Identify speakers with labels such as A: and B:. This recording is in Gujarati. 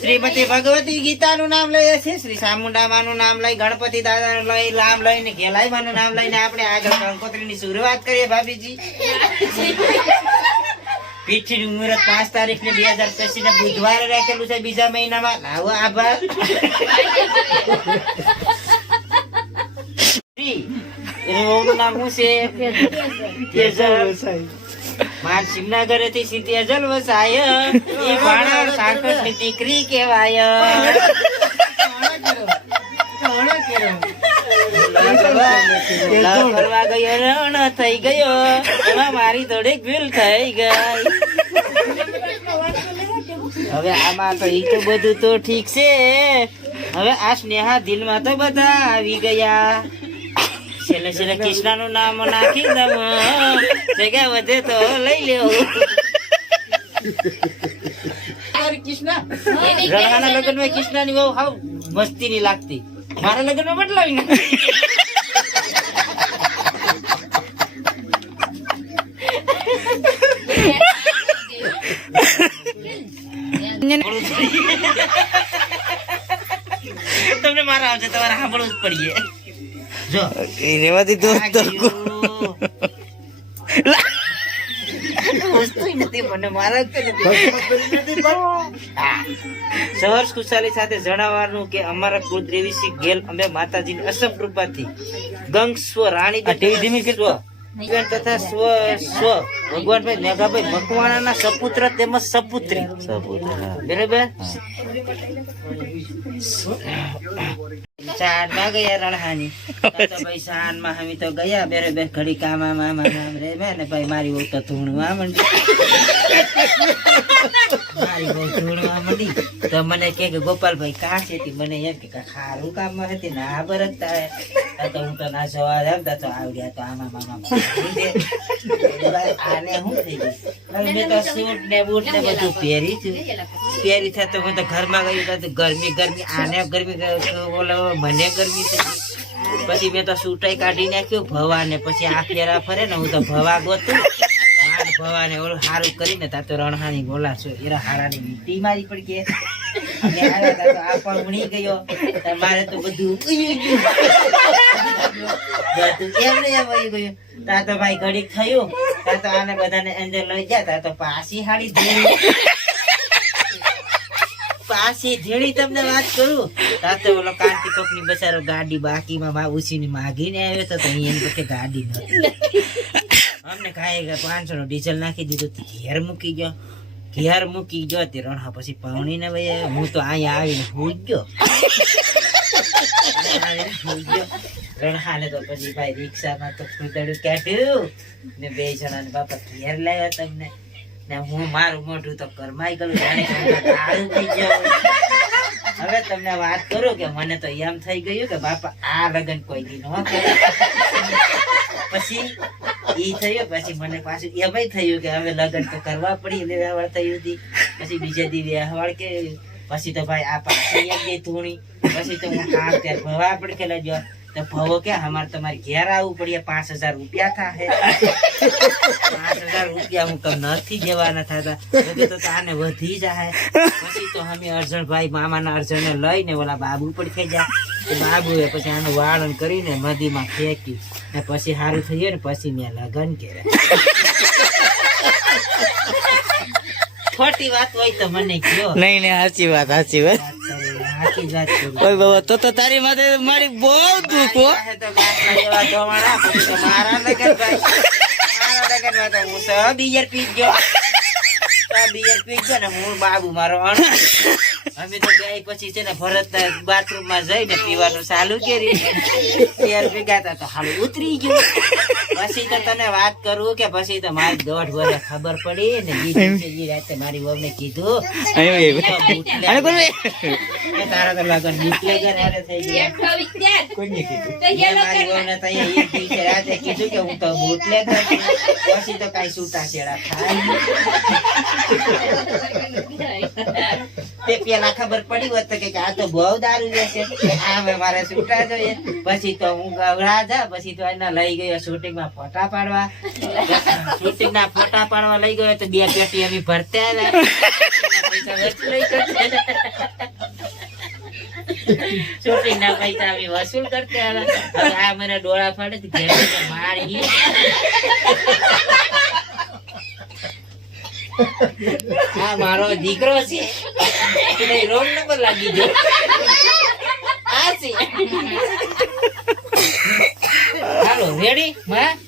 A: શ્રીમતી ભગવતી ગીતાનું નામ લઈએ છીએ. શ્રી ચામુંડામાનું નામ લઈ ગણપતિ દાદાનું લઈ નામ લઈને ઘેલાઈમાનું નામ લઈને આપણે આગળ કંકોત્રીની શરૂઆત કરીએ ભાભીજી. પીઠીનું મુહૂર્ત પાંચ તારીખ ને બે હજાર પચીસ ને બુધવારે રાખેલું છે બીજા મહિનામાં. લાવો આભાર. શ્રી, એનું નામ શું છે? માર શિવનગરથી સીધી અજલ વસાય. એ ભાણા સાકરની દીકરી કેવાય કરવા ગયો રણ થઈ ગયો. એમાં મારી થોડીક ભૂલ થઈ ગઈ. હવે આમાં તો ઈ તો બધું તો ઠીક છે. હવે આ સ્નેહા દિલમાં તો બધા આવી ગયા. છેલ્લે છેલ્લે કૃષ્ણનું નામ નાખી દમ. જગ્યા વધે તો લઈ લેવું. રણહાના લગ્નમાં કૃષ્ણની બહુ હાવ મસ્તી ની લાગતી. મારા લગ્નમાં બદલાવી તમને મારા આવશે તમારે સાંભળવું જ પડીએ. જો.
B: રેવા દીધું
A: આ
B: તો
A: ગયું. વસ્તુય નથી મને મારા. સહર્ષ ખુશાલી સાથે જણાવવાનું કે અમારા કુળદેવી શ્રી ગેલ અમે માતાજીની અસમ કૃપાથી ગંગ સ્વ રાણી
B: ધીમી
A: તથા સ્વ સ્વ ભગવાનભાઈ મેઘાભાઈ મકવાણાના સપુત્ર તેમજ સપુત્રી. બરાબર? ચારમાં ગયા રણહાની ભાઈ સાન અમે તો ગયા બેરે બે ઘડી કામા મામા નામ રે બે ને ભાઈ મારી બહુ તો ધૂણવા મંડી. મારી બહુ ધૂણવા મંડી. તો મને કે કે ગોપાલભાઈ કાં છે? મને એમ કે ખારું કામમાં હતી ના બરકતા આ તો હું તો ના જવા એમ તો આવડ્યા તો આમા મામા. આને શું થઈ ગયું મેં તો સૂટ ને બૂટ ને બધું પહેરી છું. પહેરી થાય તો હું તો ઘરમાં ગયું તો ગરમી ગરમી આને ગરમી ગ- મને ગરમી થઈ પછી મેં તો સૂટાઈ કાઢી નાખ્યું ભવા ને પછી આ ફેરા ફરે ને હું તો ભવા ગોતું. ભવાને ભવા ઓલું હારું કરીને તા તો રણહાની ગોલા છો એરા હારાની મીઠી મારી પડી કે. અને હારા તા તો આ પણ ઉણી ગયો. તમારે તો બધું ઉયું ગયું. બધું એમ વહી પાછી હાડી તમને વાત કરું. તા ઓલો કાંતિ કોકની બચારો ગાડી બાકીમાં મા માગીને આવ્યો તો એમ પાસે ગાડી અમને કાંઈ પાંચસો નો ડીઝલ નાખી દીધું. ઘેર મૂકી ગયો. ઘેર મૂકી ગયો તે રણા પછી પાવણીને ભાઈ હું તો અહીંયા આવીને ભૂલ ગયો. ગયો. તો પછી ભાઈ રિક્ષામાં તો ફૂદડું કાઢ્યું. ને બે જણાને બાપા ઘેર લાવ્યા તમને. ને હું મારું મોઢું તો કરમાઈ ગયું. જાણે તો ગયો હવે તમને વાત કરું કે મને તો એમ થઈ ગયું કે બાપા આ લગન કોઈ દી ન પછી ઈ થયું, પછી મને પાછું એમાંય થયું કે હવે લગ્ન તો કરવા પડી, એટલે વ્યવહાર થયું હતી પછી બીજા દી વ્યવહાર કે, પછી તો ભાઈ આ પાછી એક દી ધૂણી. પછી તો હું કામ ત્યારે ભવા પણ કે લેજો તો ભવો કે, અમારે તમારે ઘેર આવવું પડે પાંચ હજાર રૂપિયા થાય પાંચ હજાર રૂપિયા હું કમ નથી જવાના થતા. તો આને વધી જાય પછી તો અમે અર્જણભાઈ મામાના અર્જણને લઈને ઓલા બાબુ પણ થઈ જાય તો બાબુએ પછી આનું વાળન કરીને નદીમાં ફેંકી ને પછી સારું થયું ને પછી મેં લગન કર્યા ખોટી વાત હોય તો મને કયો
B: નહીં નહીં સાચી વાત સાચી વાત
A: સાચી જ વાત કરું.
B: ઓય બાબા તો તો તારી માથે મારી બહુ દુઃખ હો
A: મારા લગન ભાઈ. બિયર પી ગયો. પી ગયો ને હું બાબુ મારો અણ. અમે તો બે પછી છે ને ભરત બાથરૂમમાં જઈને પીવાનું ચાલુ કરી બિયર ભેગા તો હાલ ઉતરી ગયું. પછી તો તને વાત કરું કે પછી તો મારી દોઢ વર્ષ ખબર પડી ને બીજી રાતે મારી વહુને કીધું
B: અહીં
A: કે
B: ભાઈ.
A: બુટલેગ
B: આને કોણ
A: કે તારા તો લગન બુટલેગર હારે થઈ ગયા. મેં મારી તો અહીંયા રાતે કીધું કે હું તો બુટલેગર. પછી તો કાંઈ છૂટાછેડા થાય નહીં. તે પેલા ખબર પડી હોત કે આ તો બહુ દારૂ જશે હવે મારે છૂટા જોઈએ. પછી તો હું ગવડા જા, પછી તો એને લઈ ગયો શૂટિંગમાં ફોટા પાડવા. શૂટિંગ ના ફોટા પાડવા લઈ ગયો તો બે પેટી અમે ભરતા શૂટિંગ ના પૈસા અમે વસૂલ કરતા આ મને ડોળા ફાડે મારી આ મારો દીકરો છે. એટલે રોડ નંબર લાગી ગયો. આ છે. હાલો રેડી માં?